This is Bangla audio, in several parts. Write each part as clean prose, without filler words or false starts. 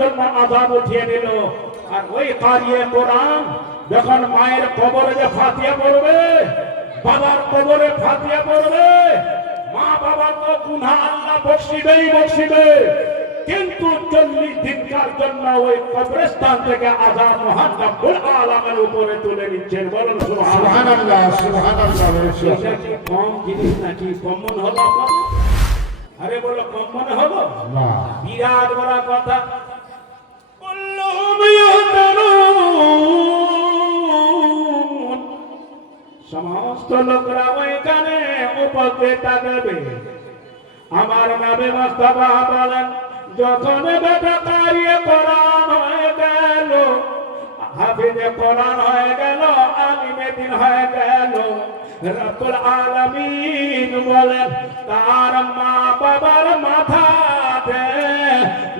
জন্য আযাব উঠিয়ে নিল। আর ওই কারিয়ে কোরআন যখন মায়ের কবরে যে ফাতিহা পড়বে, বাবার কবরে ফাতিহা পড়বে, মা বাবা তো গুনাহ আল্লাহ বখশিবে, কিন্তু 40 দিনকার জন্য ওই কবরস্থান থেকে আযাব মহান রব্বুল আলামিনের উপরে তুলে নিচ্ছেন। বলুন সুবহানাল্লাহ। সুবহানাল্লাহ। এটা কি কম জিনিস নাকি? কম মনে হলো আপনার? আরে বলো, কম মনে হলো না? বিরাট বড় কথা। সমস্ত লোকরা ওইখানে উপস্থিত থাকবে। আমার নবী মুস্তাফা বলেন, যখন বেটা কারিয়ে কোরআন হয়ে গেল, হাফিজে কোরআন হয়ে গেল, আলিমে দ্বীন হয়ে গেল, রব্বুল আলামিন বলেন তার মা বাবার মাথাতে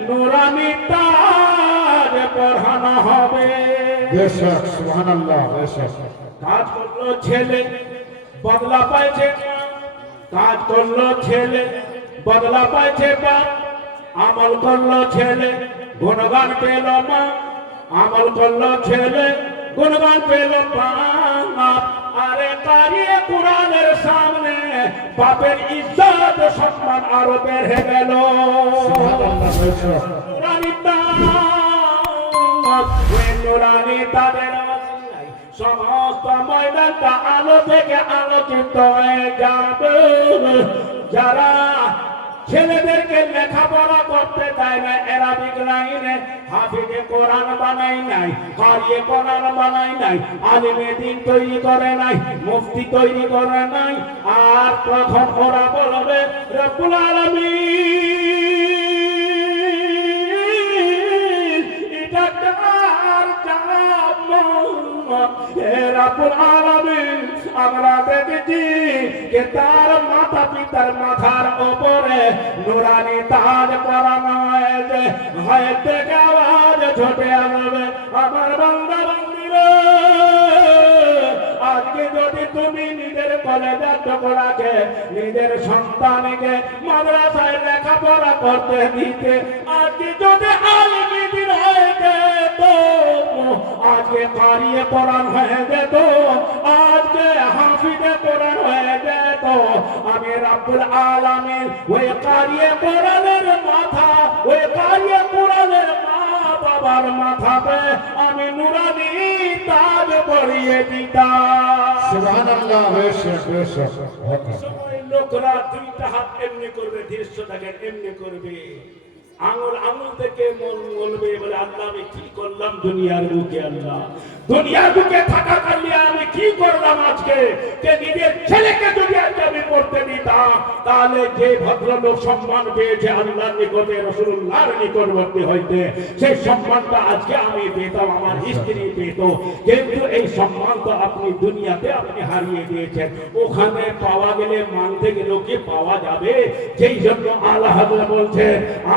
নূরানি তাজ পরানো হবে। বেশক, সুবহানাল্লাহ। বেশক। কাজ করলো ছেলে, বদলা পাইছে মা। কাজ করলো ছেলে, বদলা পাইছে বাপ। আমল করলো ছেলে, গুণগান পেল মা। আমল করলো ছেলে, গুণগান পেল বাপ। আরে কারিয়ে কোরআনের সামনে বাপের ইজ্জত সম্মান আরো বেড়ে গেল। নুরানি তাদের সমস্ত ময়দানটা আলো থেকে আলোকিত হয়ে যাবে। যারা ছেলেদেরকে লেখাপড়া করতে দেয় না, অ্যারাবিক লাইনে হাফিজে কোরআন বানাই নাই, কারিয়ে কোরআন বানাই নাই, আলিমে দ্বীন তৈরি করে নাই, মুফতি তৈরি করে নাই, আর তখন ওরা বলবে রব্বুল আলামিন এটা কার কাম? হে রব্বুল আলামিন, আমরা দেখেছি যে তার মাতা পিতার মাথার উপরে নুরানি তাজ পরানো হয়েছে। হয়তো আওয়াজ ছোটে আসবে, আমার বান্দা বান্দিরা, আজকে যদি তুমি নিজের কলেজের টুকরাকে, নিজের সন্তানকে মাদ্রাসায় লেখাপড়া করতে দিতে, আজকে যদি আলিমে দ্বীন হয়ে যেত, আজকে কারিয়ে কোরআন হয়ে যেত, আজকে হাফিজে কোরআন হয়ে যেত, আমি রব্বুল আলামিন ওই কারিয়ে কোরআনের মাথা, ওই কারিয়ে কোরআনের মা বাবার মাথাতে আমি নুরানি তাজ পরিয়ে দিতাম। সুবহানাল্লাহ। বেশক। বেশক। সময় লোকরা দুইটা হাত এমনি করবে, দৃশ্যটাকে এমনি করবে, আঙুল থেকে মন বলবে, বলে আল্লাহ আমি কি করলাম দুনিয়ার বুকে, আল্লাহ দুনিয়ার বুকে থাকাকালীন আমি কি করলাম আজকে। যে নিজের ছেলেকে যদি আজকে আমি পড়তে দিতাম, তাহলে যে ভদ্রলোক সম্মান পেয়েছে আল্লাহর নিকটে, রাসূলুল্লাহর নিকটবর্তী হইতে, সেই সম্মানটা আজকে আমি পেতাম, আমার স্ত্রী পেত। কিন্তু এই সম্মান তো আপনি দুনিয়াতে আপনি হারিয়ে দিয়েছেন। ওখানে পাওয়া গেলে মানতে গেলেও কি পাওয়া যাবে? যেই জন্য আল্লাহ হাজরা বলছে,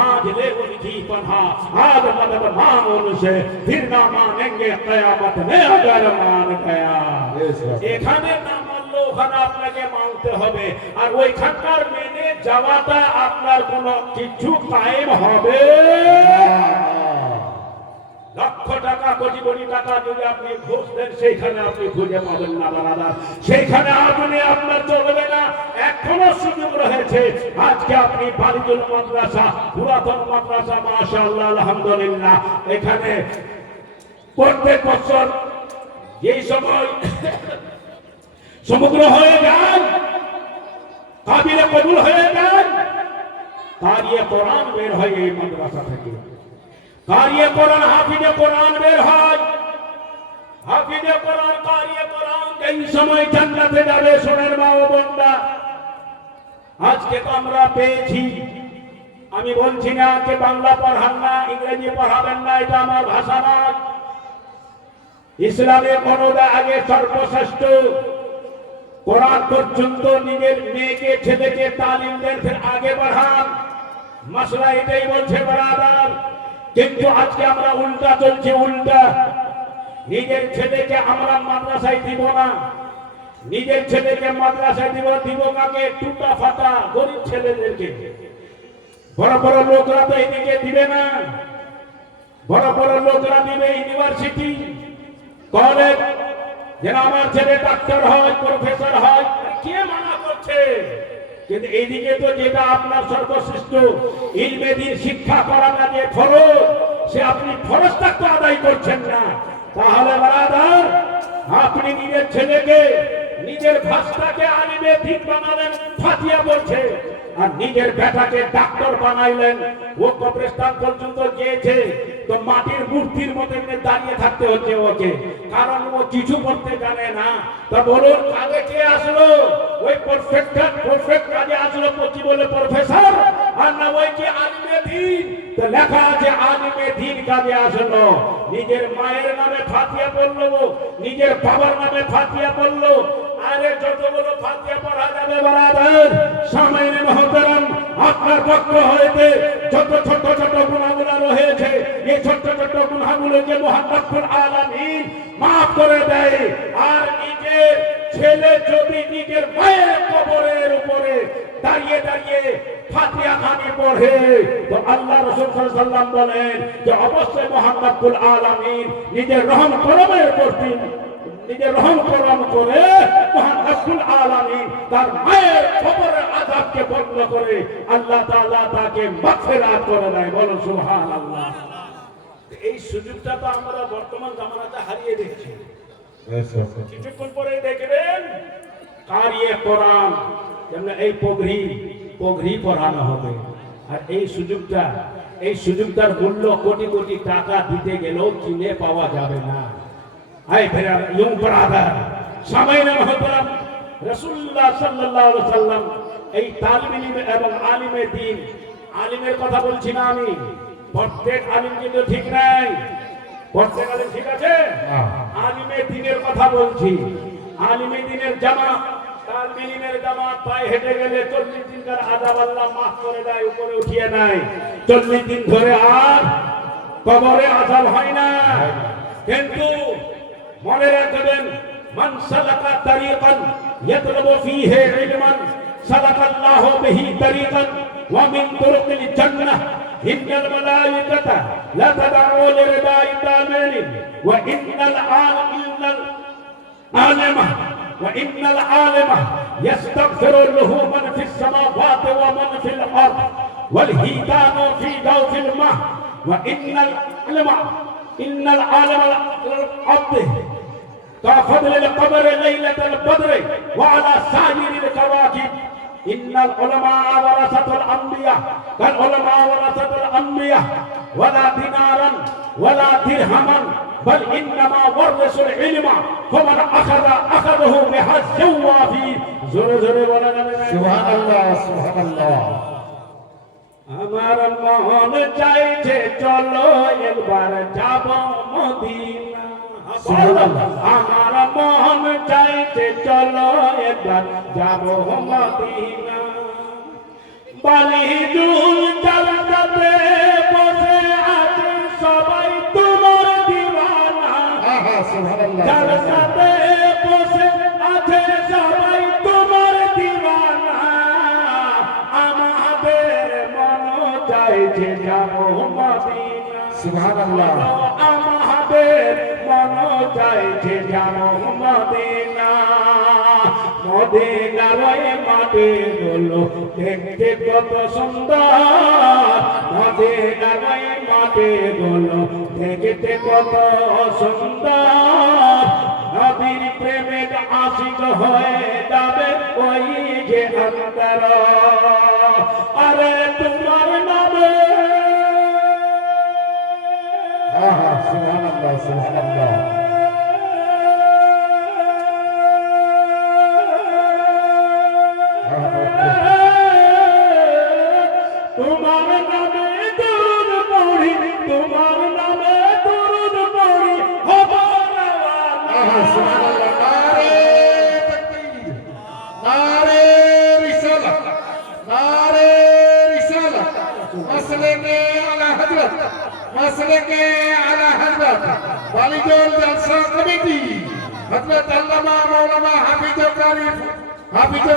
আজ ले उनकी पन्हा, आज मदद मांग उनसे, फिर ना मानेंगे क़यामत में अगर मान गया। এখানে না মানলে ওখানে আপনাকে মানতে হবে, আর ওইখানকার মেনে যাওয়াটা আপনার কোনো কিছু কায়েম হবে। লক্ষ টাকা, কোটি কোটি টাকা যদি আপনি ঘুষ দেন, সেইখানে আপনি খুঁজে পাবেন না বারাদার, সেইখানে আপনি আপনার চলবে না। এখনো সুযোগ রয়েছে। আজকে আপনি বারিকুল মাদ্রাসা, পুরাতন মাদ্রাসা, মাশাআল্লাহ আলহামদুলিল্লাহ, এখানে প্রত্যেক বছর এই সময় সমগ্র হয়ে যান, কাবিলে কবুল হয়ে যান, কারিয়ে কোরআন বের হয় এই মাদ্রাসা থেকে। কারিয়ে কোরআন, হাফিজে কোরআন বের হয়, হাফিজে কোরআন, কারিয়ে কোরআন এই সময় জান্নাতে যাবে। সোনার মা ও বোনরা, আজকে তো আমরা পেয়েছি। আমি বলছি না যে বাংলা পড়ান না, ইংরেজি পড়াবেন না, এটা আমার ভাষা না। ইসলামে কোনটা আগে সর্বশ্রেষ্ঠ। কোরআন পর্যন্ত নিজের মেয়েকে ছেলেকে তালিম দেন, ফের আগে বাড়ান। মশলা এটাই বলছে বারাদার। কিন্তু আজকে আমরা উল্টা চলছে, উল্টা। নিজের ছেলেকে আমরা মাদ্রাসায় দিব না, নিজের ছেলেকে মাদ্রাসায় দিব কাকে? টুটা ফাটা গরিব ছেলেদেরকে। বড় বড় লোকরা তো এদিকে দিবে না। বড় বড় লোকরা দিবে ইউনিভার্সিটি কলেজ, যেন আমার ছেলে ডাক্তার হয়, প্রফেসর হয়, কে মানা করছে? কিন্তু এইদিকে তো যেটা আপনার সর্বশ্রেষ্ঠ ইলমে দ্বীন শিক্ষা করাটা যে ফরজ, সে আপনি ফরজটা তো আদায় করছেন না। তাহলে বারাদার, আপনি নিজের ছেলেকে, নিজের ভাষাকে আলিমে দ্বীন বানালেন, ফাতিহা বলছে, আর নিজের বেটাকে ডাক্তার বানাইলেন, ও কবরস্থান পর্যন্ত গিয়েছে, তো মাটির মূর্তির মতো দাঁড়িয়ে থাকতে হচ্ছে ওকে, কারণ ও কিছু করতে জানে না। তা বলুন কাজে কে আসলো? ওই পারফেক্ট কাজে আসলো, কি বলে প্রফেসর, আর না ওই কি আলিমে দ্বীন? তো লেখা আছে আলিমে দ্বীন কাজে আসলো। নিজের মায়ের নামে ফাতিহা পড়লো, নিজের বাবার নামে ফাতিহা পড়লো। আরে যতগুলো ফাতিহা পড়া যাবে বারাদার, সামাইনে মহতারাম, আপনার পক্ষ হইতে যত ছোট ছোট গুনাহগুলো রয়েছে, এই ছোট ছোট গুনাহগুলোকে মুহাম্মদুল আলামিন মাফ করে দেয়। আর নিজের ছেলে যদি নিজের মায়ের কবরের উপরে দাঁড়িয়ে দাঁড়িয়ে ফাতিহা খানি পড়ে, তো আল্লাহ রাসূল সাল্লাল্লাহু আলাইহি ওয়াসাল্লাম বলেন যে অবশ্যই মুহাম্মদুল আলামিন নিজের রহম করমের প্রতি, নিজের রহম করম করে মুহাম্মদুল আলামিন তার মায়ের কবরের আযাবকে বন্ধ করে আল্লাহ তাআলা তাকে মাগফিরাত করে দেয়। বলো সুবহানাল্লাহ। এই সুযোগটা তো আমরা বর্তমান জামানাতে হারিয়ে দিচ্ছি। কিছুক্ষণ পরে দেখবেন কারিয়ে কোরআন, যেমন এই পগরি পড়ানো হবে। আর এই সুযোগটার মূল্য কোটি কোটি টাকা দিতে গেলেও কিনে পাওয়া যাবে না। হাই ফেরা ইয়ং ব্রাদার, সামাইনা মুহতারাম, রাসূলুল্লাহ সাল্লাল্লাহু আলাইহি ওয়াসাল্লাম এই তালিব ইলম এবং আলিমে দ্বীন, আলিমের কথা বলছি না আমি, প্রত্যেক আলিম কিন্তু ঠিক নাই, প্রত্যেক আলিম ঠিক আছে, আলিমে দ্বীনের কথা বলছি। আলিমে দ্বীনের জামাত, তালিব ইলমের জামাত পায়ে হেঁটে গেলে 40 দিনকার আযাব আল্লাহ মাফ করে দেয়, উপরে উঠিয়ে নেয়। 40 দিন ধরে আর কবরে আযাব হয় না। কিন্তু মনে রাখবেন, মান সালাকা তারিকান ইয়াতলুবু ফীহি ইলমান সালাকাল্লাহু বিহি তারিকান ওয়া মিন তুরুকিল জান্নাহ ইন্নাল মালায়েকাতা লা তাদউ লিরদা'i তামিন ওয়া ইন্নাল আলিমা ইয়াস্তাগফিরু লাহু মান ফিস সামাওয়াতি ওয়া মান ফিল আরদ ওয়াল হিতানু ফী দাওফিল মা ওয়া ইন্নাল আলিমা আল-আবদ كفضل القمر ليلة البدر وعلى سائر الكواكب إن العلماء ورثة الأنبياء كالعلماء ورثة الأنبياء ولا دينارا ولا درهما بل إنما ورثوا العلم فمن أخذه بحظ وافي زور زور ولا سبحان الله سبحان الله আমার মন চাইছে চলো একবার যাব মদিনা। আমার মন চাইছে চলো একবার যাব মদিনা। বালি জুল জালসাতে বসে আছে সবাই তোমার দিওয়ানা। জালসাতে বসে আছে সবাই তোমার দিওয়ানা। আমাদের মন চাইছে যাব মদিনা। সুবহানাল্লাহ। আমাদের মন চাইছে যাব মদিনা। মদিনার ওই মাটিগুলো দেখতে কত সুন্দর। মদিনার ওই মাটিগুলো দেখতে কত সুন্দর। নবীর প্রেমে আশিক হয়ে যাবে ওই যে অন্তর। আরে তোমার নামে সুবহানাল্লাহ সুবহানাল্লাহ তোমার নামে দরুদ পড়ি, তোমার নামে দরুদ পড়ি হব রওয়ানা। সুবহানাল্লাহ। নারে তাকবীর, নারে রিসালাত, নারে রিসালাত। মাসলাকে আলা হযরত, মাসলাকে আলা হযরত বালিজুল জালসা কমিটি হযরত আল্লামা মাওলানা হাফিজুল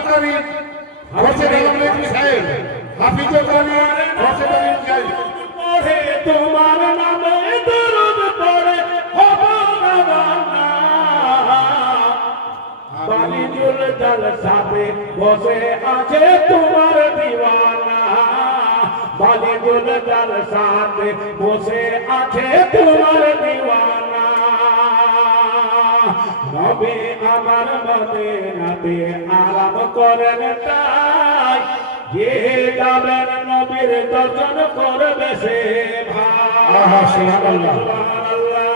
কারীম হোসেন আলমগীর সাহেব, হাফিজুল কারীম হোসেন আলমগীর সাহেব। তোমার নামে বসে আছে তোমার দিওয়ানা বালি গুলজার সাথে বসে আছে তোমার দিওয়ানা নবী আমার মদিনাতে আরাম করেন তাই যে যাবেন নবীর দর্শন করবে সে ভাই সুবহানাল্লাহ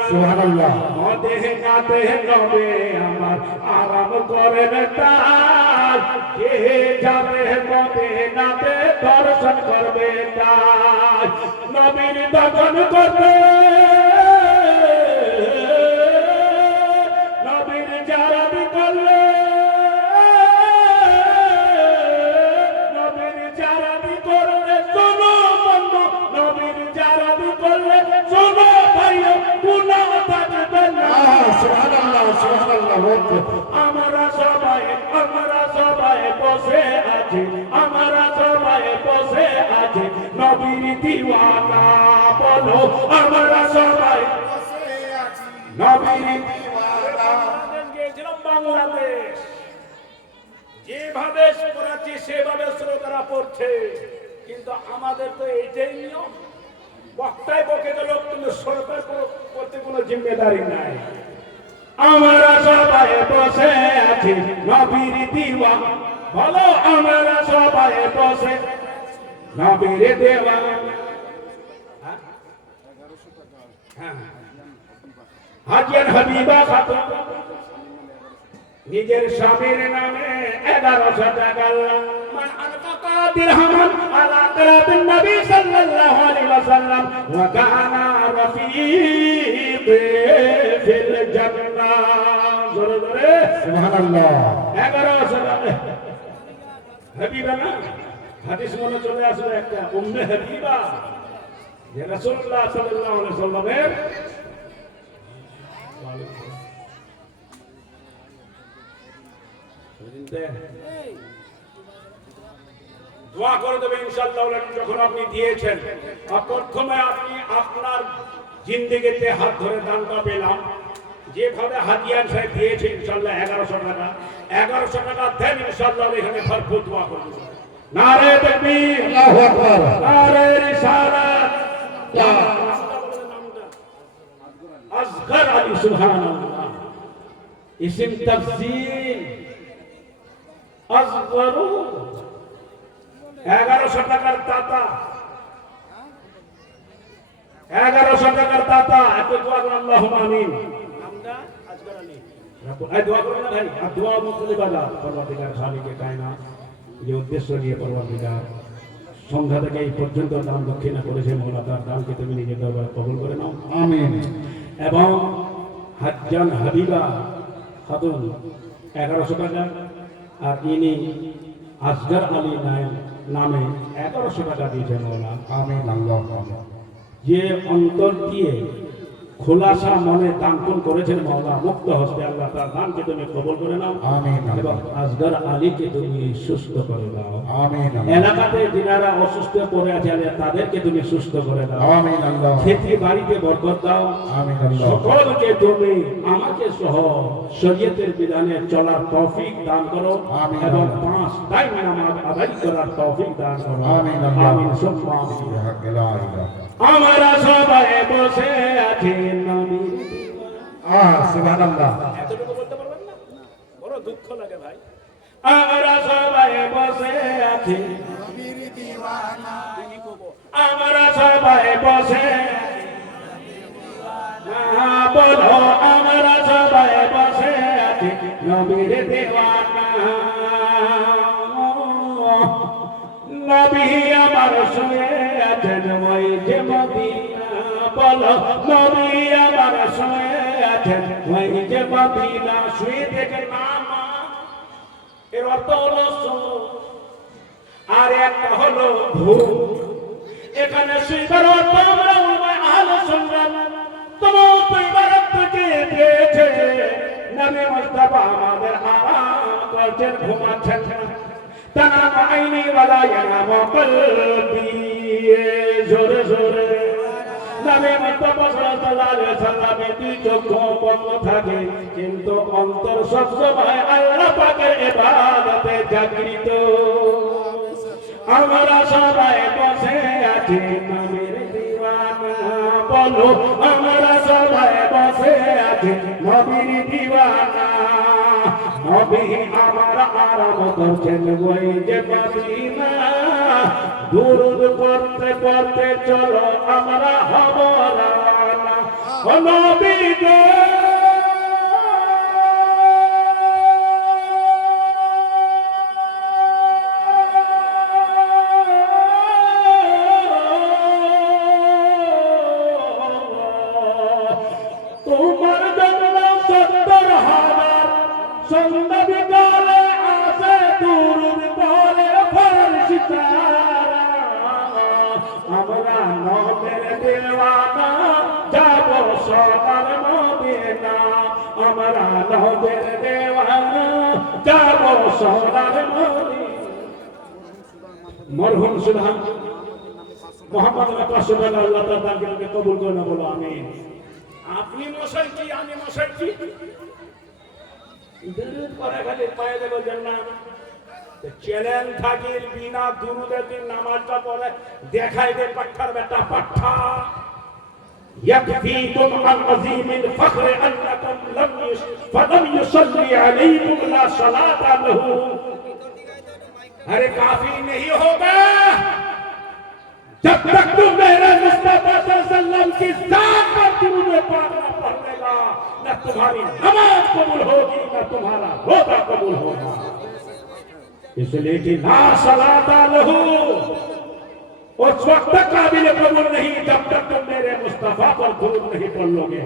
সুবহানাল্লাহ মদিনাতে নবী আমার আরাম করেন তাই যে যাবে মদিনাতে দর্শন করবে তাই নবীর দর্শন করবে নবীর জারাবি করলে নবীর জারাবি করলে শোনো বন্ধু নবীর জারাবি করলে শোনো ভাই গুনাহ থাকবে না সুবহানাল্লাহ সুবহানাল্লাহ আমরা সবাই বসে আছি আমরা সবাই বসে আছি নবীর দিওয়ানা বলো আমরা সবাই বসে আছি নবীর দিওয়ানা গিয়েছিলাম বাংলাদেশ যেভাবে পড়াচ্ছি সেভাবে শ্রোতারা পড়ছে কিন্তু আমাদের তো এইটাই নিয়ম বক্তায় বকে গেল কিন্তু সরকার করতে কোনো জিম্মেদারি নাই আমরা সবাই বসে আছি নবীর দিওয়ানা বলো আমরা সবাই বসে নবীর দিওয়ানা হাজিয়ান হাবিবা খাতুন নিজের স্বামীর নামে 1100 টাকা মান আনফাকা দিরহামান আলা কিরাতিন নবী সাল্লাল্লাহু আলাইহি ওয়াসাল্লাম ওয়া কানা রাফিক ফিল জান্নাহ জোরে জোরে সুবহানাল্লাহ 1100 টাকা হাবিবা না হাদিস মনে চলে আসলে একটা উম্মে হাবিবা যে রাসূলুল্লাহ সাল্লাল্লাহু আলাইহি ওয়াসাল্লামের দোয়া করে দেবে ইনশাআল্লাহ যখন আপনি দিয়েছেন প্রথমে আপনি আপনার জিন্দেগিতে হাত ধরে দানটা পেলাম যেভাবে হাদিয়ান সাহেব দিয়েছে ইনশাআল্লাহ 1100 টাকা 1100 টাকা দেন ইনশাআল্লাহ এখানে ভরপুর দোয়া করব নারে তাকবীর আল্লাহু আকবার নারে রিসালাত আসগর আলী সুবহানাল্লাহ ইসম তাফসীর আসগরু 1100 টাকার দাতা 1100 টাকার দাতা এত দোয়া করুন আল্লাহুম্মা আমিন নামটা আসগর আলী এই দোয়া করুন না ভাই আর দোয়া মুখলি বাজা পরওয়ারদিগার খালিকে কায়নাত যে উদ্দেশ্য নিয়ে পরওয়ারদিগার সন্ধ্যা থেকে এই পর্যন্ত দান দক্ষিণা করেছে মওলা তার দানকে তুমি নিজের দরবারে কবুল করে নাও আমিন এবং হাজ্জান হাবিবা খাতুন 1100 টাকা আর ইনি আসগর আলী নামে 1100 টাকা দিয়েছেন মওলা আমিন আল্লাহ যে অন্তর দিয়ে খোলাসা মনে দান করেছেন মওলা মুক্ত হস্তে আল্লাহ তার দানকে তুমি কবুল করে নাও আমিন এবং আসগর আলীকে তুমি সুস্থ করে দাও আমিন এলাকাতে যারা অসুস্থ পড়ে আছে তাদেরকে তুমি সুস্থ করে দাও আমিন আল্লাহ খেতে বাড়িতে বরকত দাও আমিন আল্লাহ সকলকে তুমি আমাকে সহ শরীয়তের বিধানে চলার তৌফিক দান করো আমিন। এবং 5 টাইম নামাজ আদায় করার তৌফিক দান করো আমিন আল্লাহ আমিন সুম্মা আমিন। লা ইলাহা আমরা সবাই বসে আছি নবীর সুবহানাল্লাহ এতটুকু বলতে পারবেন না বড় দুঃখ লাগে ভাই আমরা সবাই বসে আছি নবীর দিওয়ানা আমরা সবাই বসে বলো আমরা সবাই বসে আছি নবীর দিওয়ানা নবী আমার শুয়ে আছেন ওই যে মদিনা বলো নবী আমার শুয়ে আছেন ওই যে মদিনা শুয়ে থেকে নামা এর অর্থ হলো আর একটা হলো ভূম এখানে শুইবার অর্থ আমরা উলমায়ে আহলে সুন্নাত তোমার পরিবারের থেকে পেয়েছে নবী মুস্তাফা আমাদের আরাম করছেন ঘুমাচ্ছেন তানাম আইনি ওয়ালা ইয়ানামু কলবি জোরে জোরে নবী মুস্তাফা সাল্লাল্লাহু আলাইহি ওয়াসাল্লামের দুই চক্ষু বন্ধ থাকে, কিন্তু অন্তর সবসময় আল্লাহ পাকের ইবাদতে জাগরিত। আমরা সবাই বসে আছি নবীর দিওয়ানা, বলো আমরা সবাই বসে আছি নবীর দিওয়ানা। নবী আমার আরাম করছেন ওই যে মদিনা, দুরূদ পড়তে পড়তে চলো আমরা হব রওনা। ও নবী গো তোমার জন্য 70,000 সন্ধ্যা বিকালে আসে দুরূদ পড়ে ফেরেশতারা। আমরা নবীর দিওয়ানা, যাব সোনার মদিনা। আমরা নবীর দিওয়ানা, যাব সোনার মদিনা। মরহুম সুবহান মোহাম্মদ রাসূলুল্লাহ আল্লাহ তাআলা কবুল করে না, বলো আমিন। আপনি মশাই কি আমি মশাই কি দুরূদ পড়া গেলে পায়ে দেব জান্নাত। চ্যালেঞ্জ থাকির বিনা দুরূদে দিন নামাজটা পড়ে দেখাই দে পাঠার বেটা পাঠা। يكفيكم عن عظيم الفخر انكم فلم يصلي عليكم لا صلاة له। अरे काफी नहीं होगा जब तक तुम मेरे मुस्तफा सल्लल्लाहु की जात पर दुरूद पाक न पढ़ लेगा, न तुम्हारी नमाज कबूल होगी न तुम्हारा रोजा कबूल होगा। इसलिए कि ला सलाता लहू उस वक्त तक काबिल कबूल नहीं जब तक तुम मेरे मुस्तफा पर दुरूद नहीं पढ़ लोगे।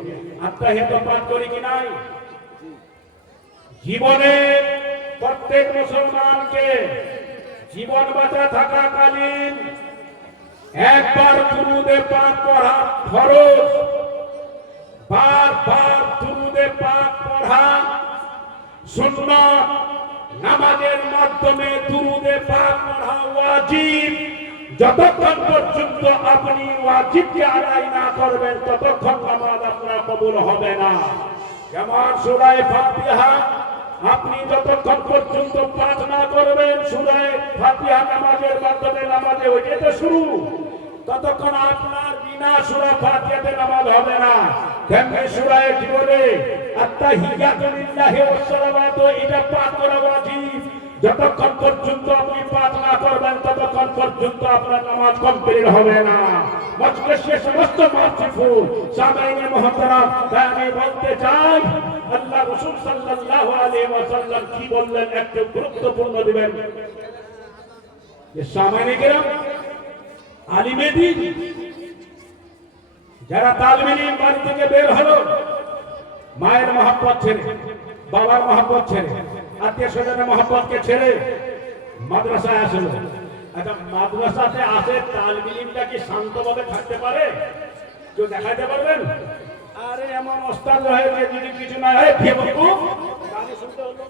अत्ताहियात पाठ करी कि নাই? জীবনে প্রত্যেক মুসলমানকে জীবন বাঁচা থাকাকালীন একবার দুরূদে পাক পড়া ফরজ, বারবার দুরূদে পাক পড়া সুন্নাত। নামাজের মাধ্যমে দুরূদে পাক পড়া ওয়াজিব। যতক্ষণ পর্যন্ত আপনি ওয়াজিবকে আদায় না করবেন ততক্ষণ নামাজ আপনার কবুল হবে না। যেমন সূরা ফাতিহা আপনি যতক্ষণ পর্যন্ত পাঠ না করবেন, সূরা ফাতিহা নামাজের মাধ্যমে নামাজে ওইটাতে শুরু, ততক্ষণ আপনার বিনা সূরা ফাতিহাতে নামাজ হবে না। তেমনি সূরা কি বলে আত্তাহিয়াতু লিল্লাহি ওয়াস সালাওয়াতু, এটা পাঠ করা ওয়াজিব। যতক্ষণ পর্যন্ত আপনি পাঠ না করবেন ততক্ষণ পর্যন্ত আপনার নামাজ কমপ্লিট হবে না। মজলিসে সমস্ত মাসিফুল সামাইনে মুহতারাম, আমি বলতে চাই আল্লাহ রাসূল সাল্লাল্লাহু আলাইহি ওয়াসাল্লাম কি বললেন একটু গুরুত্বপূর্ণ দিবেন। যে সামাইনে কেরাম আলিমে দ্বীন যারা তালিবে ইলম বাড়ি থেকে বের হলো, মায়ের মহব্বত ছেড়ে, বাবার মহব্বত ছেড়ে, আত্মীয় স্বজনের মহব্বতকে ছেড়ে মাদ্রাসায় আসলো। আচ্ছা, মাদ্রাসাতে আসে তালিবে ইলমটা কি শান্তভাবে থাকতে পারে? কেউ দেখাইতে পারবেন? আরে এমন ওস্তাদ হয়েছে যদি কিছু না হয় গালি শুনতে হলো,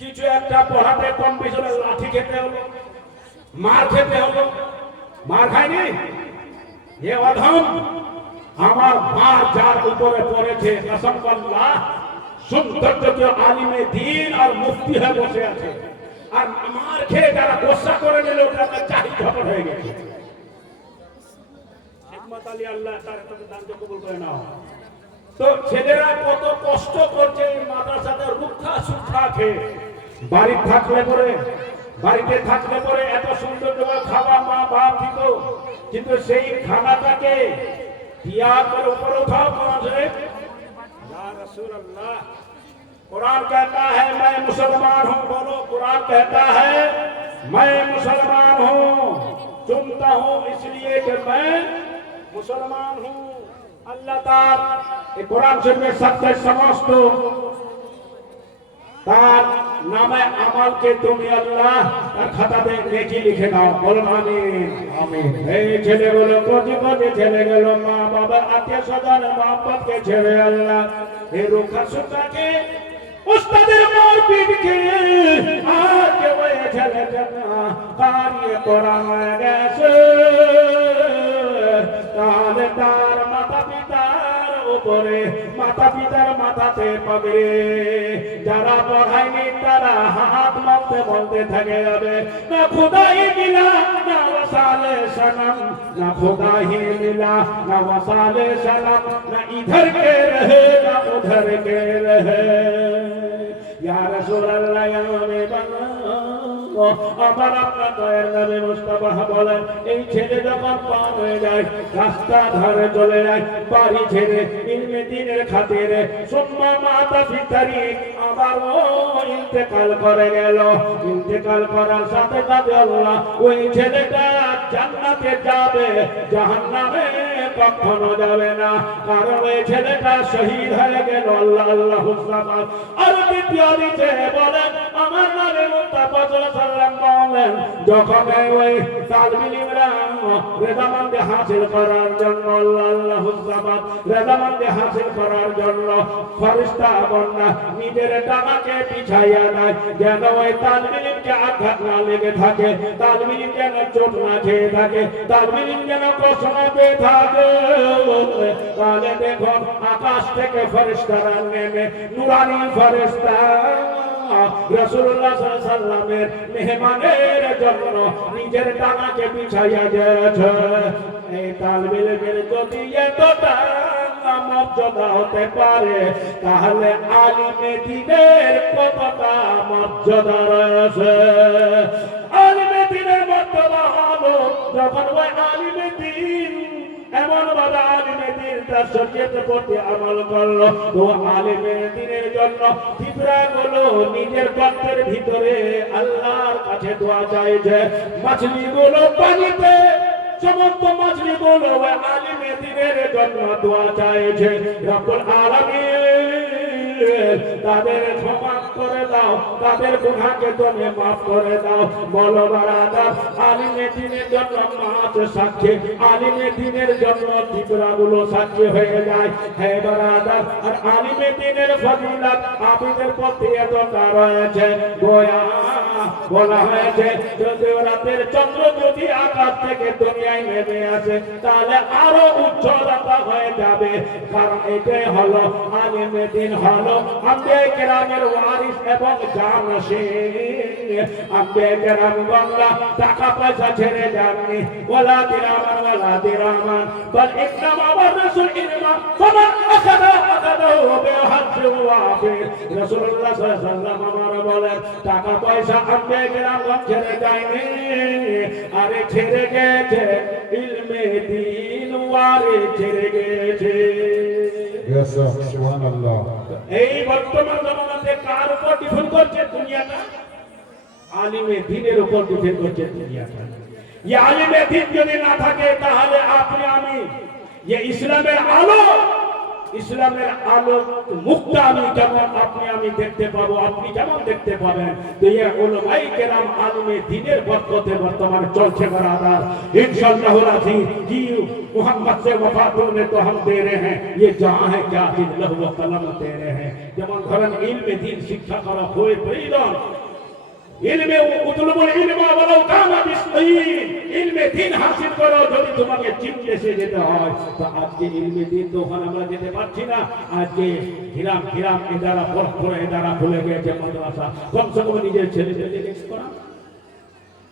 কিছু একটা পড়াতে কম পিছনে লাঠি খেতে হলো, মার খেতে হলো। মার খায়নি এ অধম। আমার মা যার উপরে পড়েছে কসম আল্লাহ, সৌন্দর্য আলিমে দ্বীন আর মুফতি হয়ে বসে আছে, আর মার খেয়ে যারা গোসা করে নিল ওটা চাহি খবর হয়ে গেছে। হিকমত আলী আল্লাহ তার দানকে কবুল করে নাও। তো ছেলেরা কত কষ্ট করছে এই মাদ্রাসাতে রুক্ষা সুক্ষা খেয়ে। বাড়িতে থাকলে পরে এত সুন্দর খাওয়া মা বাপ দিত, কিন্তু সেই খানাটাকে দিয়া করে উপরে উঠাও कौन से? या रसूल अल्लाह। कुरान कहता है मैं मुसलमान हूँ, बोलो कुरान कहता है मैं मुसलमान हूँ, चुनता हूँ इसलिए कि मैं मुसलमान हूँ। अल्लाह ताला ये कुरान शरीफ सत्य समस्त তার নামে আমালকে তুমি আল্লাহ তার খাতাতে নেকি লিখে দাও, বলুন আমিন। আমিন। এই ছেলেগুলো প্রতিপদে ছেলে গেল, মা বাবার আত্মীয় স্বজন মহব্বতকে ছেড়ে আল্লাহ এই রুখা সুখাকে উস্তাদের মার পিটকে আজ ওই ছেলেটা কারিয়ে করা গেছে, তাহলে তার উপরে, মাতা পিতার মাথাতে পাবে। যারা পড়ায়নি তারা হাত মারতে বলতে থাকে যাবে, না খুদাই মিলা না ওয়াসালে সনম, না খুদাই মিলা না ওয়াসালে সনম, না ইধর কে রহে না উধর কে রহে। ইয়া রাসূলুল্লাহ ইয়া হাবিবাল্লাহ, আমার আপনার দয়ার নবী মুস্তাফা বলেন, এই ছেলে যখন পার হয়ে যায়, রাস্তা ধারে চলে যায়, বাড়ি ছেড়ে ইলমে দ্বীনের খাতিরে, সুম্মা মাতা পিতারি আবার ও ইন্তেকাল করে গেল। ইন্তেকাল করার সাথে সাথে আল্লাহ ওই ছেলেটা জান্নাতে যাবে, জাহান্নামে কখনো যাবে না, কারণ ওই ছেলেটা শহীদ হয়ে গেল। আল্লাহ আল্লাহ হুসনাত। আর দ্বিতীয় দিকে বলেন, আমার নবী মুস্তাফা সাল্লাল্লাহু আলাইহি ওয়াসাল্লাম বলেন, যখন ওই তালিবে ইলমরা রেজামন্দি হাসিল করার জন্য, আল্লাহ আল্লাহ হুসনাত, রেজামন্দি হাসিল করার জন্য ফেরেশতা বন্না নিজের ডানাকে পিছাইয়া দেয়, যেন ওই তালিবে ইলমকে আঘাত না লেগে থাকে, তালিবে ইলম যেন চোট না খেয়ে থাকে, তালিবে ইলম যেন কষ্ট না পেয়ে থাকে। তাহলে দেখুন, আকাশ থেকে ফেরেশতারা নেমে, নূরানি ফেরেশতা রাসূলুল্লাহ সাল্লাল্লাহু আলাইহি ওয়াসাল্লামের মেহমানের জন্য নিজের ডানাকে বিছাইয়া দিয়েছে। এই তালিবে ইলমের যদি এতটা মর্যাদা হতে পারে, তাহলে আলিমে দ্বীনের কতটা মর্যাদা রয়েছে। আলিমে দ্বীনের মর্যাদা হলো যখন ওই আলিমে দ্বীন এমন ভাবে আলিমে দ্বীন তার শরীয়তের প্রতি আমল করলো, তো আলিমে দ্বীনের জন্য পিঁপড়াগুলো নিজের গর্তের ভিতরে আল্লাহর কাছে দোয়া চাইছে, মাছলিগুলো পানিতে, সমস্ত মাছলিগুলো ওই আলিমে দ্বীনের জন্য দোয়া চাইছে, রব্বুল আলামিন তাদের ক্ষমা করে দাও, তাদের গুনাহকে তুমি মাফ করে দাও। বলো বারাদার, আলিমে দ্বীনের জন্য মাছ সাক্ষী, আলিমে দ্বীনের জন্য পিঁপড়াগুলো সাক্ষী হয়ে যায়। হে বারাদার, আর আলিমে দ্বীনের ফজিলত আবিদের প্রতি এতটা রয়েছে, গোয়া বলা হয়েছে যদি রাতের চন্দ্র যদি আকাশ থেকে দুনিয়ায় নেমে আসে, তাহলে আরো উজ্জ্বলতা হয়ে যাবে, কারণ এটাই হলো আলিমে দ্বীন, হলো আম্বিয়া কেরামের ওয়ারিস এবং জানশীন। আম্বিয়া কেরাম বাংলা টাকা পয়সা ছেড়ে যাননি, ওয়ালা দিরামান ওয়ালা দিরামান, বল ইন্নামা ওয়ারাসুল ইলমা ফামান আখাদাহু বিহাজ্জি ওয়াফির। রাসূলুল্লাহ সাল্লাল্লাহু আলাইহি ওয়াসাল্লাম আমার বলেন, টাকা পয়সা আম্বিয়া কেরাম ছেড়ে যায়নি, আরে ছেড়ে গেছে ইলমে দ্বীন, ওয়ারিস ছেড়ে গেছে। Yes, sir. Subhanallah. এই বর্তমান জমানাতে কার উপর ডিপেন্ড করছে দুনিয়াটা? আলিমে দ্বীনের উপর ডিপেন্ড করছে দুনিয়াটা। এই আলিমে দ্বীন যদি না থাকে, তাহলে আপনি আমি এই ইসলামের আলো, ইসলামের আলো মুক্তা আমি যেমন আপনি আমি দেখতে পাবো, আপনি যেমন দেখতে পাবেন, তো এই উলামায়ে কেরাম আলিমে দ্বীনের বরকতে বর্তমানে চলছে। বারাদার, इंशाअल्लाह अज़ीज़ जी मोहम्मद से वफा तूने तो हम दे रहे हैं, ये जहां है क्या दिन लहू व कलम दे रहे हैं। যেমন ধরেন ইলমে দ্বীন শিক্ষা করা হয় প্রয়োজন, ইলমে উতলুবুল ইলমা ওয়ালাউ কানা বিসমিন, ইলমে দ্বীন হাসিল করো যদি তোমাকে চীন দেশে যেতে হয়। তো আজকে ইলমে দ্বীন তো ওখানে আমরা যেতে পারছি না, আজকে হিরাম হিরাম এদারা পড়ে এদারা ভুলে গেছে মাদ্রাসা, কমসে কম নিজের ছেলে পেলেকে করা।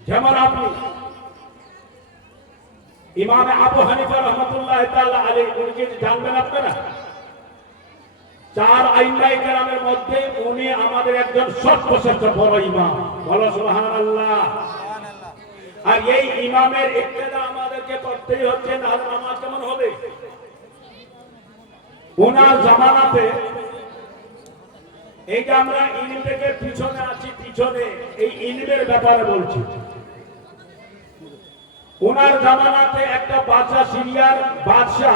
যেমন আপনি ইমাম আবু হানিফা রাহমাতুল্লাহ তাআলা আলাইহি উনকে জানবেন আপনারা, চার আইম্মায়ে কেরামের মধ্যে উনি আমাদের একজন সর্বশ্রেষ্ঠ বড় ইমাম। বলো সুবহানাল্লাহ। আর এই ইমামের ইক্তেদা আমাদেরকে করতেই হচ্ছে, না হলে নামাজ কেমন হবে? ওনার জামানাতে এই যে আমরা ইলম থেকে পিছনে আছি, পিছনে এই ইলমের ব্যাপারে বলছি, ওনার জামানাতে একটা বাদশা, সিরিয়ার বাদশা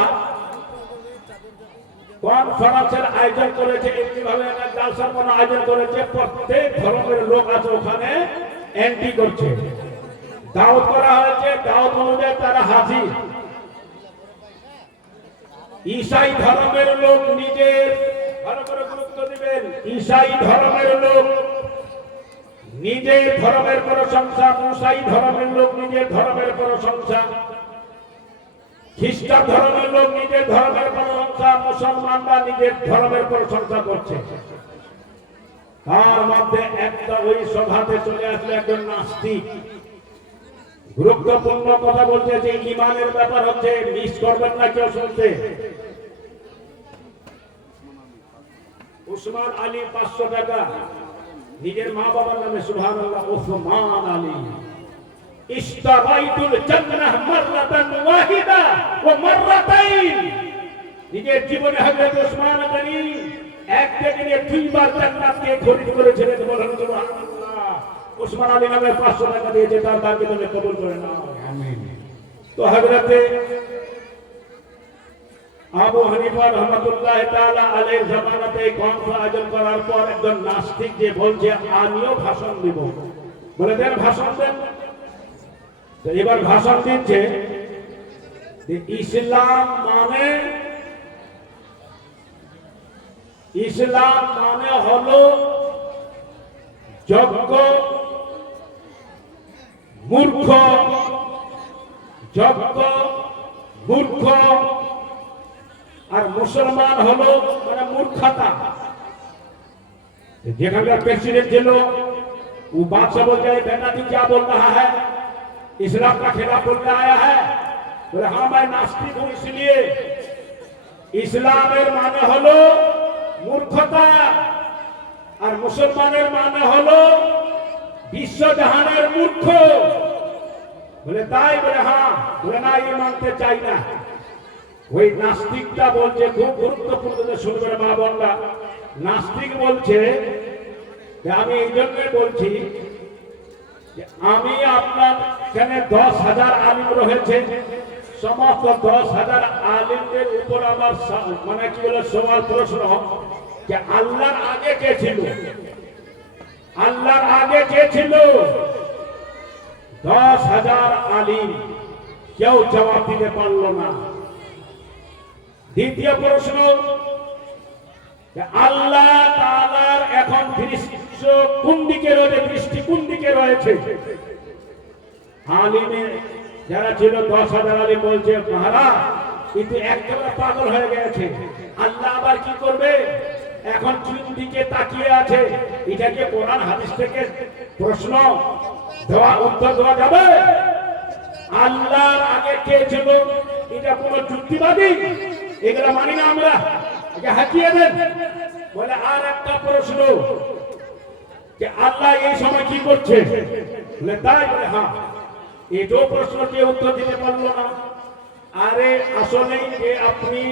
কনফারেন্সের আয়োজন করেছে, একইভাবে একটা জালসার মনে আয়োজন করেছে, প্রত্যেক ধর্মের লোক আছে ওখানে এন্ট্রি করছে, দাওয়াত করা হয়েছে, দাওয়াত অনুযায়ী তারা হাজির। ঈসাই ধর্মের লোক নিজের, ভালো করে গুরুত্ব দিবেন, ঈসাই ধর্মের লোক নিজের ধর্মের প্রশংসা, মুসাই ধর্মের লোক নিজের ধর্মের প্রশংসা, খ্রিস্টান ধর্মের লোক নিজের ধর্মের প্রশংসা, মুসলমানরা নিজের ধর্মের প্রশংসা করছে। তার মধ্যে একটা ওই সভাতে চলে আসলে একজন নাস্তিক, গুরুত্বপূর্ণ কথা বলছে যে ইমানের ব্যাপার হচ্ছে, মিস করবেন না কেউ শুনতে। উসমান আলী 500 টাকা নিজের মা বাবার নামে, সুবহানাল্লাহ, উসমান আলী। ইশতারাইতুল জান্নাহ মাররাতান ওয়াহিদা ওয়া মাররাতাইন। নিজের জীবনে হযরত উসমান গনি এক থেকে নিয়ে দুইবার জান্নাতকে খরিদ করেছিলেন। বলেন সুবহানাল্লাহ। উসমান আলী নামে 500 টাকা দিয়েছে, তার দাবি তুমি কবুল করে নাও। আমিন। তো হযরতে আবু হানিফা রহমাতুল্লাহ তাআলা আলাইহির জামানাতে কনফারেন্স আয়োজন করার পর একজন নাস্তিক যে বলছে আমিও ভাষণ দিব, বলে দেন ভাষণ দেন। তো এবার ভাষণ দিচ্ছে যে ইসলাম মানে হলো যোগ্য মূর্খ, আর মুসলমান হলো মানে মূর্খতা। যেখানকার प्रेसिडेंट ছিল वो बादशाह बोल गए, बेटा तू क्या बोल रहा है, इस्लाम का खिलाफ बोलने आया है? बोले हाँ मैं नास्तिक हूँ, इसलिए ইসলামের মানে হলো মূর্খতা আর মুসলমানের মানে হলো বিশ্বজাহানের মূর্খ। বলে তাই? বলে হ্যাঁ। বলে না, ये মানতে চাই না। ওই নাস্তিকটা বলছে, খুব গুরুত্বপূর্ণ শুনবেন মা বোনরা, নাস্তিক বলছে যে আমি এই জন্যই বলছি যে আমি আপনার এখানে 10,000 আলিম রয়েছে, সমস্ত 10,000 আলিমদের উপর আমার মানে কি বলে সওয়াল প্রশ্ন যে আল্লাহর আগে কে ছিল? আল্লাহর আগে কে ছিল? 10,000 আলিম কেউ জবাব দিতে পারল না। দ্বিতীয় প্রশ্ন, আল্লাহ তাআলার এখন দৃষ্টি কোন দিকে রয়েছে? দৃষ্টি কোন দিকে রয়েছে? আলিমে যারা ছিল 10,000 আলিম বলছে মহারাজ কিন্তু একেবারে পাগল হয়ে গেছে, আল্লাহ আবার কি করবে? এখন কোন দিকে তাকিয়ে আছে? এটাকে কোরআন হাদিস থেকে প্রশ্ন দেওয়া, উত্তর দেওয়া যাবে? আল্লাহর আগে কে ছিল? এটা কোন যুক্তিবাদী? এগুলা মানি না আমরা, এটা হাঁকিয়ে দেন। বলে আর একটা প্রশ্ন যে আল্লাহ এই সময় কি করছে? বলে তাই? বলে হ্যাঁ। এটাও প্রশ্নকে উত্তর দিতে পারলো না। আরে আসলে যে আপনি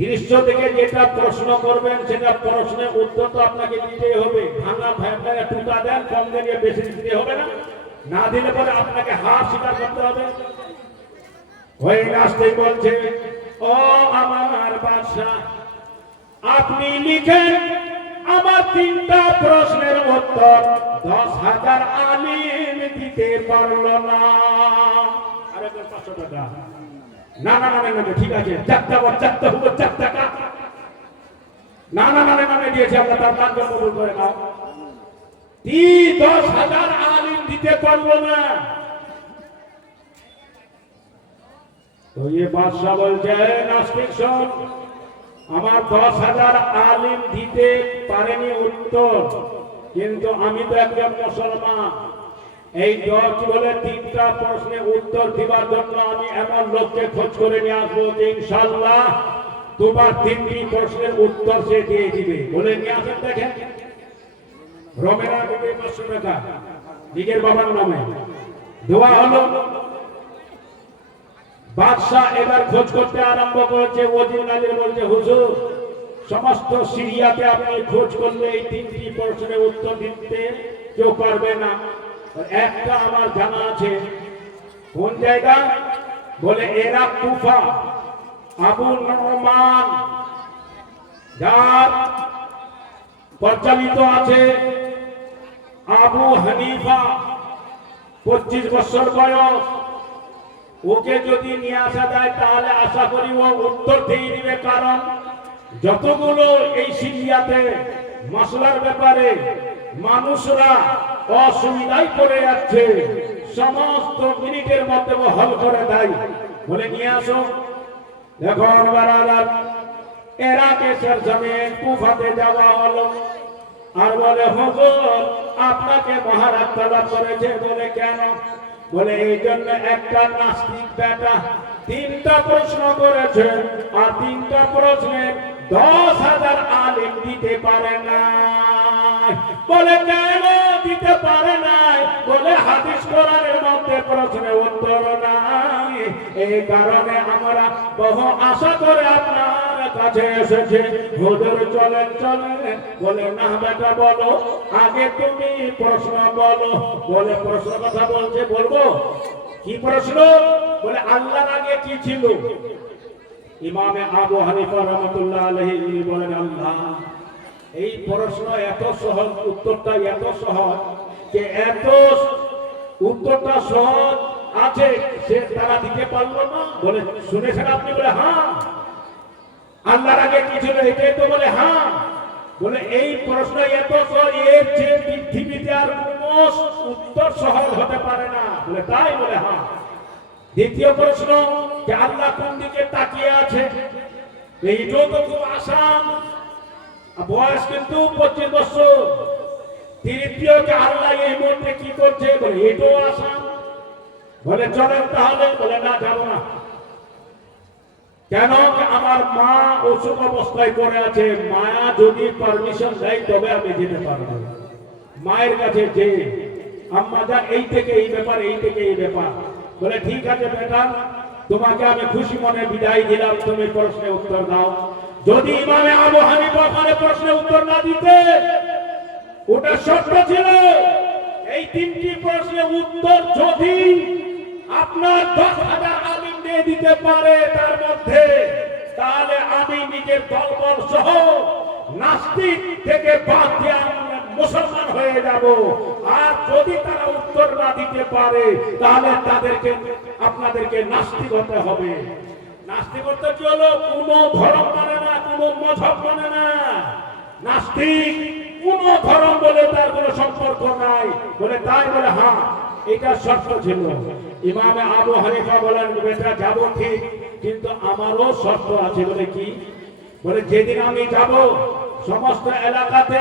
দৃশ্য থেকে যেটা প্রশ্ন করবেন সেটা প্রশ্নের উত্তর তো আপনাকে দিতেই হবে। ভাঙা ভ্যাবলায় টুকা দেন, কম দিয়ে বেশি দিতে হবে না, না দিলে পরে আপনাকে হার স্বীকার করতে হবে। ওই নাস্তিক বলছে, ও আমার বাদশাহ, আপনি লিখেন আমার 3টা প্রশ্নের উত্তর 10,000 আলিম দিতে পারল না। আরে 500 টাকা। না না না না, ঠিক আছে, 4 টাকা। না না না না দিয়েছে, আমরা তার দান কবুল করে নাও। 10,000 আলিম দিতে পারল না। তো ये বাদশাহ বলছে, নাস্তিক শোন, আমার 10,000 আলিম দিতে পারেনি উত্তর, কিন্তু আমি তো একজন মুসলমান। এই কি বলে 3টা প্রশ্নের উত্তর দিবার জন্য আমি এমন লোককে খোঁজ করে নিয়ে আসবো যে ইনশাআল্লাহ তোমার 3টি প্রশ্নের উত্তর সে দিয়ে দিবে। বলে নিয়ে আসেন, দেখেন। রমেনা দিবে 500 টাকা নিজের বাবার নামে, দোয়া হলো। বাদশাহ এবার খোঁজ করতে আরম্ভ করেছে। ওজির নাজির বলছে, হুজুর সমস্ত সিরিয়াতে আপনি খোঁজ করলে এই 3টি প্রশ্নের উত্তর দিতে কেউ পারবে না। একটা আমার জানা আছে। কোন জায়গা? বলে এরা কুফা। আবু নুমান যার প্রচলিত আছে আবু হানিফা, 25 বছর বয়স, ওকে যদি নিয়ে আসা যায় তাহলে আশা করি ও উত্তর দিয়ে দিবে। কারণ যতগুলো এই সিরিয়াতে মশলার ব্যাপারে মানুষরা অসুবিধায় পড়ে যাচ্ছে, সমস্ত মিনিটের মধ্যে ও হল করে দেয়। বলে নিয়ে আসো। এখন বারাদার ইরাকের জমিন কুফাতে যাওয়া হলো। আর বলে হুজুর আপনাকে মহারাজ তলব করেছে। বলে কেন? বলে এই জন্য একটা নাস্তিক বেটা 3টা প্রশ্ন করেছে, আর 3টা প্রশ্নের 10,000 আলিম দিতে পারে না। বলে কেন দিতে পারে নাই? বলে হাদিস কোরআনের মধ্যে প্রশ্নের উত্তর নাই। এই কারণে আমরা বহু আশা করে আপনার কাছে এসেছে। হুজুর চলেন চলেন। বলে না বেটা বলো, আগে তুমি প্রশ্ন বলো। বলে প্রশ্ন কথা বলছে, বলবো কি প্রশ্ন? বলে আল্লাহর আগে কি ছিল? ইমামে আবু হানিফা রাহমাতুল্লাহ আলাইহি বলেন আল্লাহ। এই প্রশ্ন এত সহজ, উত্তরটা এত সহজ যে এত উত্তরটা সহজ আছে সে তারা দিতে পারলো না। বলে শুনেছেন আপনি? বলে হ্যাঁ। আল্লাহর আগে কি ছিল এটাই তো? বলে হ্যাঁ। বলে এই প্রশ্ন এত সহজ, এর যে পৃথিবীতে আর কোনো উত্তর সহজ হতে পারে না। বলে তাই? বলে হ্যাঁ। দ্বিতীয় প্রশ্ন যে আল্লাহ কোন দিকে তাকিয়ে আছে, এইটাও তো খুব আসান, বয়স কিন্তু 25 বছর। তৃতীয় যে আল্লাহ এই মুহূর্তে কি করছে, বলে এটাও আসান। বলে চলেন তাহলে। বলে না যাব না। কেন? আমার মা অসুখ অবস্থায় পড়ে আছে, মায়া যদি পারমিশন দেয় তবে আমি যেতে পারবো। মায়ের কাছে যে আম্মা যান এই থেকে এই ব্যাপার, এই থেকে এই ব্যাপার। বলে ঠিক আছে বেটা, তোমাকে আমি খুশি মনে বিদায় দিলাম, তুমি প্রশ্নের উত্তর দাও। যদি ইমামে আবু হানিফা ওখানে প্রশ্নের উত্তর না দিতে, ওটা শর্ত ছিল এই 3টি প্রশ্নের উত্তর যদি আপনার 10,000 আলিম দিয়ে দিতে পারে তার মধ্যে, তাহলে আমি নিজের দলবল সহ নাস্তিক থেকে বাদ দিয়ে মুসলমান হয়ে যাব। আর যদি তারা উত্তর না দিতে পারে তাহলে তাদেরকে আপনাদেরকে নাস্তিক হতে হবে। নাস্তিক হতে কি হলো? কোনো ধর্ম মানে না, কোনো মযহব মানে না। নাস্তিক কোনো ধর্ম বলে তার কোনো সম্পর্ক নাই। বলে তাই? বলে হ্যাঁ। এটা শর্ত ছিল। ইমামে আবু হানিফা বলেন বেটা যাব ঠিক, কিন্তু আমারও শর্ত আছে। বলে কি? বলে যেদিন আমি যাব সমস্ত এলাকাতে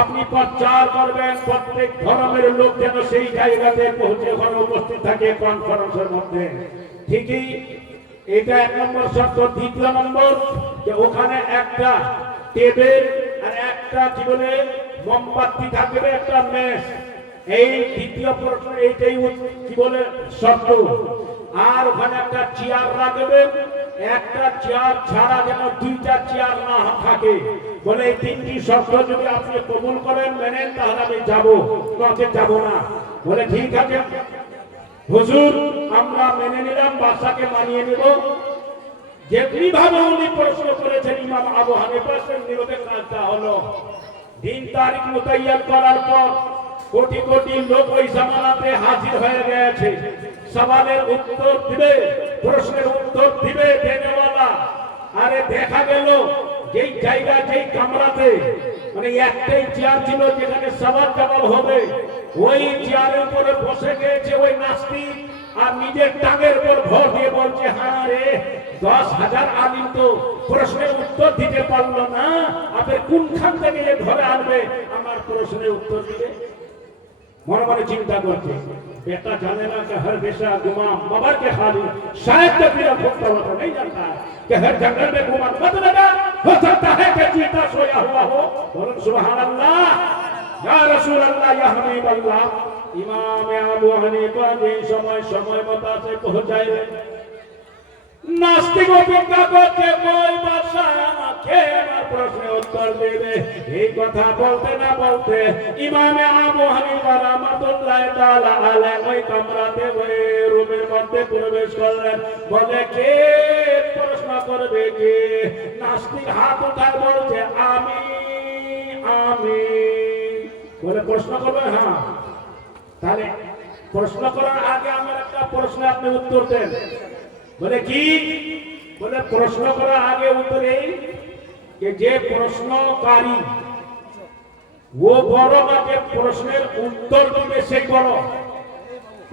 আপনি প্রচার করবেন, প্রত্যেক ধর্মের লোক যেন সেই জায়গাতে পৌঁছে ওখানে উপস্থিত থাকে কনফারেন্সের মধ্যে। ঠিকই, এটা 1 নম্বর শর্ত। দ্বিতীয় নম্বর যে ওখানে একটা টেবিল আর একটা কি বলে মোমবাতি থাকবে, একটা মেষ। এই দ্বিতীয় প্রশ্ন এইটাই কি বলে শর্ত। আর ওখানে একটা চেয়ার রাখবে, একটা চেয়ার ছাড়া যেন 2টা চেয়ার না থাকে। বলে এই 3টি শর্ত যদি আপনি কবুল করেন, মেনেন, তাহলে আমি যাব, নচেৎ যাব না। বলে ঠিক আছে হুজুর, আমরা মেনে নিলাম, বাদশাকে মানিয়ে নেব। যেমনি ভাবে উনি প্রশ্ন করেছেন ইমাম আবু হানিফা, সেমনিভাবে কাজটা হলো। দিন তারিখ মুতায়্যান করার পর কোটি কোটি লোক ওই জামানাতে হাজির হয়ে গেছে। সওয়ালের উত্তর দিবে, প্রশ্নের উত্তর দিবে দেনেওয়ালা। আরে দেখা গেল যেই জায়গা, যেই কামরাতে মানে একটাই চেয়ার ছিল যেখানে সওয়াল জবাব হবে, ওই চেয়ারের উপরে বসে গেছে ওই নাস্তিক, আর নিজের টাঙের উপর ভর দিয়ে বলছে হ্যাঁ রে 10,000 আলিম তো প্রশ্নের উত্তর দিতে পারলো না, আপনি কোনখান থেকে ধরে আনবে আমার প্রশ্নের উত্তর দিবে। মনে মনে চিন্তা করছে, बेटा जाने ना कि हर बेशा गुमा मगर के खाली शायद कभी खोता हुआ तो नहीं जानता है कि हर जंगल में गुमा मत लगा, हो सकता है कि चीता सोया हुआ हो। बोलो सुभान अल्लाह, या रसूल अल्लाह, या हबीब अल्लाह। इमाम अबू हनीफा जी समय समय मता से पहुंचाए। नास्तिक অপেক্ষা করছে কোই বাদশা কে আমার প্রশ্নের উত্তর দেবে। এই কথা বলতে না বলতে ইমামে আবু হানিফা রাহমাতুল্লাহ তাআলা আলাইহি ওই কামরাতে ওই রুমের মধ্যে প্রবেশ করলেন। বলে কে প্রশ্ন করবে? কে? নাস্তিক হাত উঠায় বলছে আমি। আমি বলে প্রশ্ন করবে? হ্যাঁ। তাহলে প্রশ্ন করার আগে আমার একটা প্রশ্ন আপনি উত্তর দেন। বলে কি? বলে প্রশ্ন করার আগে উত্তর এই যে প্রশ্নকারী ও বড় না যে প্রশ্নের উত্তর দিবে সে বড়।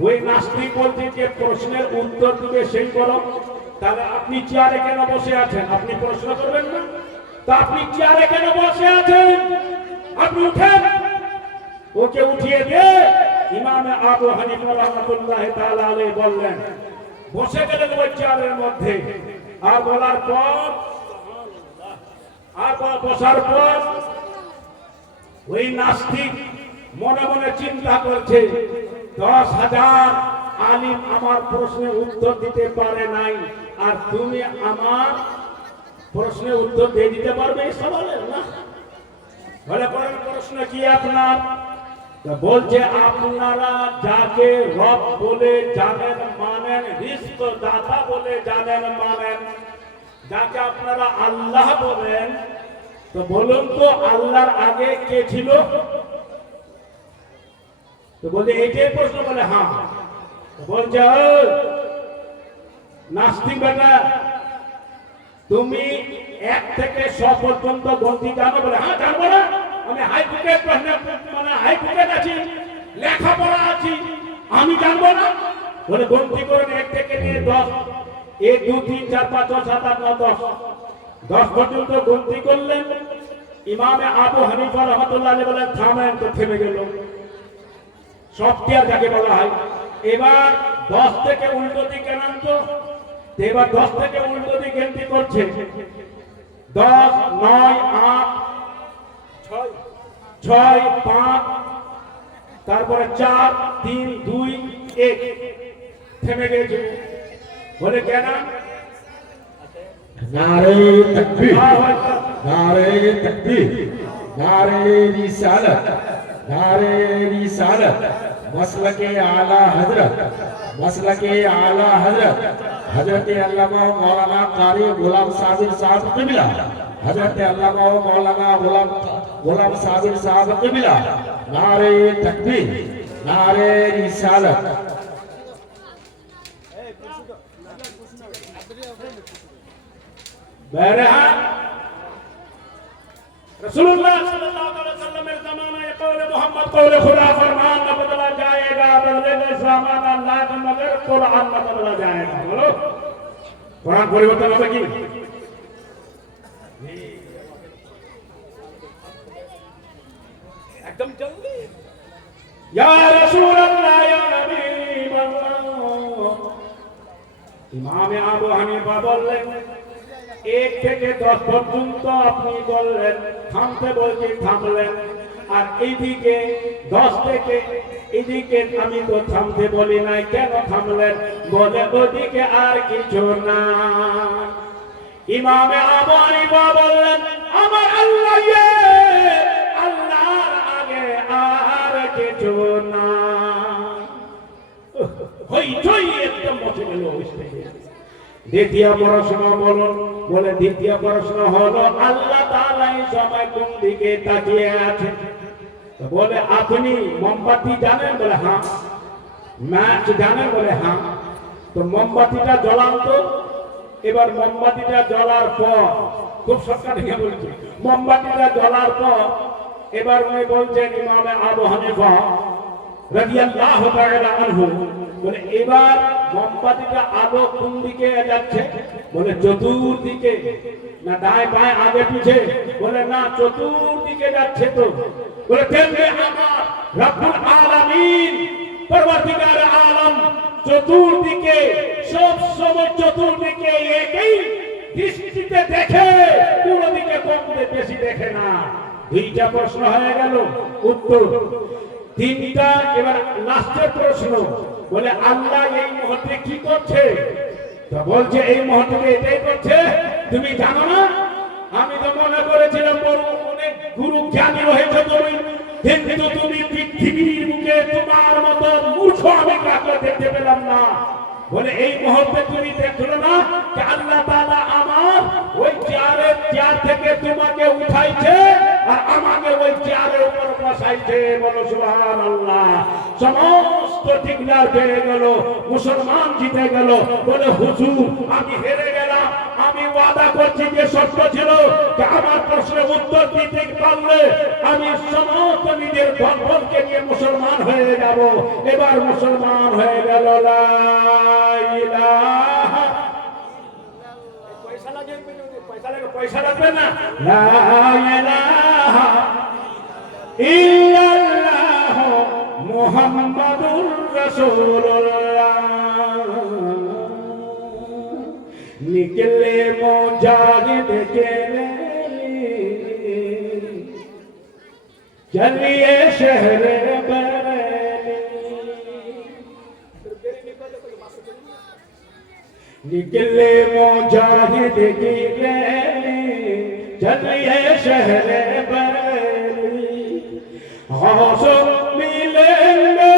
ওই নাস্তিক বলছে যে প্রশ্নের উত্তর দিবে সেই বলো। তাহলে আপনি চেয়ারে কেন বসে আছেন? আপনি প্রশ্ন করবেন না? তা আপনি চেয়ারে কেন বসে আছেন? আপনি উঠেন, ওকে উঠিয়ে দিয়ে ইমাম আবু হানিফা রাহমাতুল্লাহি তাআলা আলাইহি বললেন, বসে গেলেন ওই চেয়ারের মধ্যে। আর বলার পর বসার পর ওই নাস্তিক মনে মনে চিন্তা করছে, 10,000 আলিম আমার প্রশ্নের উত্তর দিতে পারে নাই, আর তুমি আমার প্রশ্নের উত্তর দিয়ে দিতে পারবে এই সওয়ালের? না। বলে পরের প্রশ্ন কি আপনার? বলছে, আপনারা যাকে রব বলে জানেন মানেন, রিজক দাতা বলে জানেন মানেন, যাকে আপনারা আল্লাহ বলেন, তো বলুন তো আল্লাহর আগে কে ছিল? তো বলছে এইটাই প্রশ্ন। বলে হ্যাঁ। বলছে, নাস্তিক বেটা, তুমি 1 থেকে 100 পর্যন্ত গণতি জানো? বলে হ্যাঁ জানবো না, আমি হাই বুকেট আছি, লেখাপড়া আছি, আমি জানবো না? বলে গণতি করেন 1 থেকে নিয়ে 10, 1 2 3 4 5 6 7 8 9 10, 10 পর্যন্ত গণতি করলেন। ইমামে আবু হানিফা রাহমাতুল্লাহি আলাইহি বলেন থামেন। তো থেমে গেল। সফটওয়্যার যাকে বলা হয়। এবার 10 থেকে উল্টো দিকে নাম। তো এবার 10 থেকে উল্টো দিকে গণতি করছে। 10 9 8 6 5, তারপরে 4 3 2 1, থেমে গেছে। বলে কেন? नारे तकबीर, नारे तकबीर, नारे रिसालत, नारे रिसालत, मसलके आला हजरत, मसलके आला हजरत, हजरत अल्लामा मौलाना कारी गुलाम साबिर साहब क़िबला, हजरत अल्लामा मौलाना गुलाम साबिर साहब क़िबला, नारे तकबीर, नारे रिसालत। बहरहाल रसूलुल्लाह सल्लल्लाहु अलैहि वसल्लम के ज़माने में कौल मोहम्मद कौल खुदा फरमान न बदला जाएगा, बदलेगा ज़माना लाख मगर कुरान न बदला जाएगा। बोलो कुरान परिवर्तन হবে কি? एकदम जल्दी। या रसूल अल्लाह या नबी अल्लाह। इमाम আবু হানিফা বললেন 1 থেকে 10 পর্যন্ত আপনি বললেন, থামতে বলছি থামলেন। আর এইদিকে 10 থেকে এদিকে আমি তো থামতে বলি নাই, কেন থামলেন? বলে ওদিকে আর কিছু না। ইমামে আবু হানিফা বললেন, আমার আল্লাহ, আল্লাহর আগে আর কিছু না। হইচই একদম মচে গেল। দ্বিতীয় প্রশ্ন বলুন। বলে দ্বিতীয় প্রশ্ন হলো, আল্লাহ তাআলা এই সময় কোন দিকে তাকিয়ে আছেন? বলে আপনি মোমবাতি জানেন? বলে হ্যাঁ। ম্যাচ জানেন? বলে হ্যাঁ। তো মোমবাতিটা জ্বলান তো। এবার মোমবাতিটা জ্বলার পর, খুব শর্টকাট দিয়ে বলছি, মোমবাতিটা জ্বলার পর এবার উনি বলছেন, ইমামে আবু হানিফা রাদিয়াল্লাহু তাআলা আনহু, বলে এবার মোমবাতিটা আলো কোন দিকে যাচ্ছে? বলে চতুর্দিকে। না ডায় বায় আগে পিছে? বলে না, চতুর্দিকে যাচ্ছে। তো বলে তেমনি আমার রব্বুল আলামিন পরবর্তীকার আলম চতুর্দিকে, সব সময় চতুর্দিকে একই দৃষ্টিতে দেখে, কোন দিকে কম বেশি দেখে না। 2টা প্রশ্ন হয়ে গেল, উত্তর 3টা। এবার লাস্টের প্রশ্ন, বলে আল্লাহ এই মুহূর্তে কি করছে? তো বলছে এই মুহূর্তে এটাই করছে। তুমি জানো না? আমি তো মনে করেছিলাম বড় অনেক গুরু জ্ঞানী রয়েছে তুমি, কিন্তু তুমি পৃথিবীর বুকে তোমার মতো মূর্খ আমি কাউকে দেখতে পেলাম না। বলে এই মুহূর্তে তুমি দেখলো না যে আল্লাহ তাআলা আমার ওই চেয়ার থেকে তোমাকে উঠাইছে আর আমাকে ওই চেয়ারের উপর বসাইছে। বলো সুবহানাল্লাহ। সমস্ত ডিক্লার পেয়ে গেল, মুসলমান জিতে গেল। বলে হুজুর আমি হেরে গেলাম, আমি ওয়াদা করছি যে শর্ত ছিল যে আমার প্রশ্নের উত্তর দিতে পারলে আমি সমস্ত নিজের ধর্মকে নিয়ে মুসলমান হয়ে যাব। এবার মুসলমান হয়ে গেল। লা ইলাহা, পয়সা লাগবে না। লা ইলাহা ইল্লাল্লাহ মুহাম্মাদুর রাসূলুল্লাহ। निकले मुजाहिद के चलिए शहर बरेली। निकले मुजाहिद की रैली चलिए शहर बरेली। हौसला मिलेंगे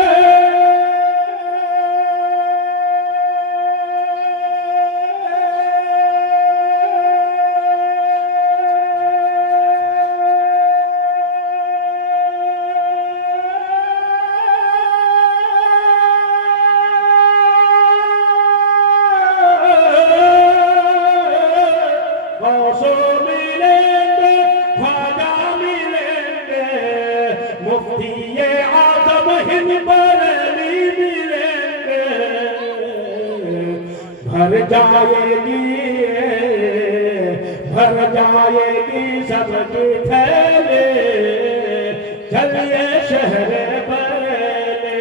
भर जाएगी सबकी थैली चलिए शहर बरेली।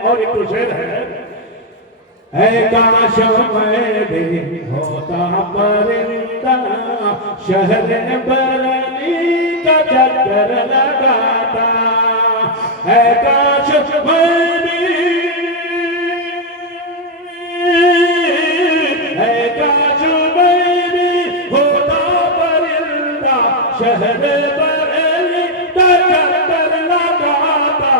और एक शेर है, ऐ काश मैं भी होता परिंदा शहर बरेली का चक्कर लगाता। ऐ काश मैं भी शहर बरेली का चक्कर लगाता।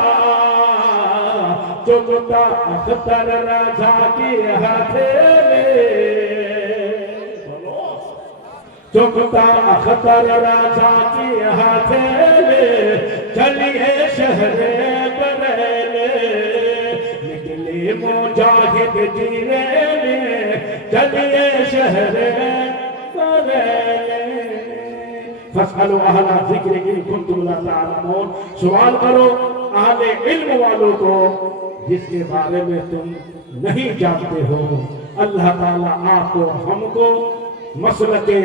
चुगता अख्तर राजा की हथेली, चुगता अख्तर राजा की हथेली चलिए शहर बरेली। निकली मुजाहिद की रैली चलिए शहर बरेली। फसअलु अहला ज़िक्र इन कुंतुम ला तालमून। सवाल करो अहले इल्म वालों को जिसके बारे में तुम नहीं जानते हो। अल्लाह ताला आपको हमको मसलके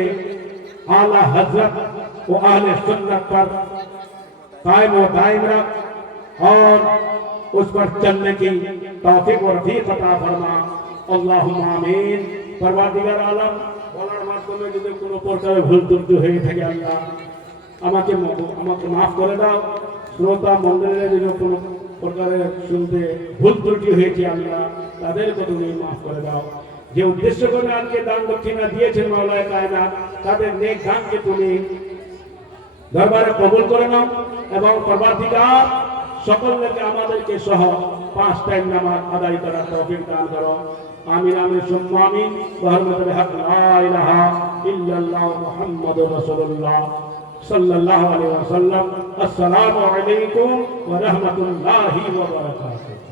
आला हजरत व अहले सुन्नत पर कायम व दायम रख और उस पर चलने की तौफीक और रफ़ीक अता फरमा। अल्लाहुम्मा आमीन। परवरदिगार आलम বলার মাধ্যমে যদি কোনো প্রকার ভুল ত্রুটি হয়ে থাকে আল্লাহ আমাকে মাফ করে দাও। শ্রোতা মণ্ডলীরা যদি কোনো প্রকারের শুনতে ভুল ত্রুটি হয়েছে আল্লাহ তাদেরকে তুমি মাফ করে দাও। যে উদ্দেশ্য করে আজকে দান দক্ষিণা দিয়েছেন মাওলানা কায়নাত তাদের নেক দানকে তুমি দরবারে কবুল করে নাও এবং পরবর্তীকার সকলকে আমাদেরকে সহ 5 টাইম নামাজ আদায় করার তৌফিক দান করো। आमीन आमीन सुम्मा आमीन। बहरमत हक ला इलाहा इल्लल्लाह मुहम्मदुर रसूलुल्लाह सल्लल्लाहु अलैहि वसल्लम। अस्सलामु अलैकुम व रहमतुल्लाहि व बरकातुहू।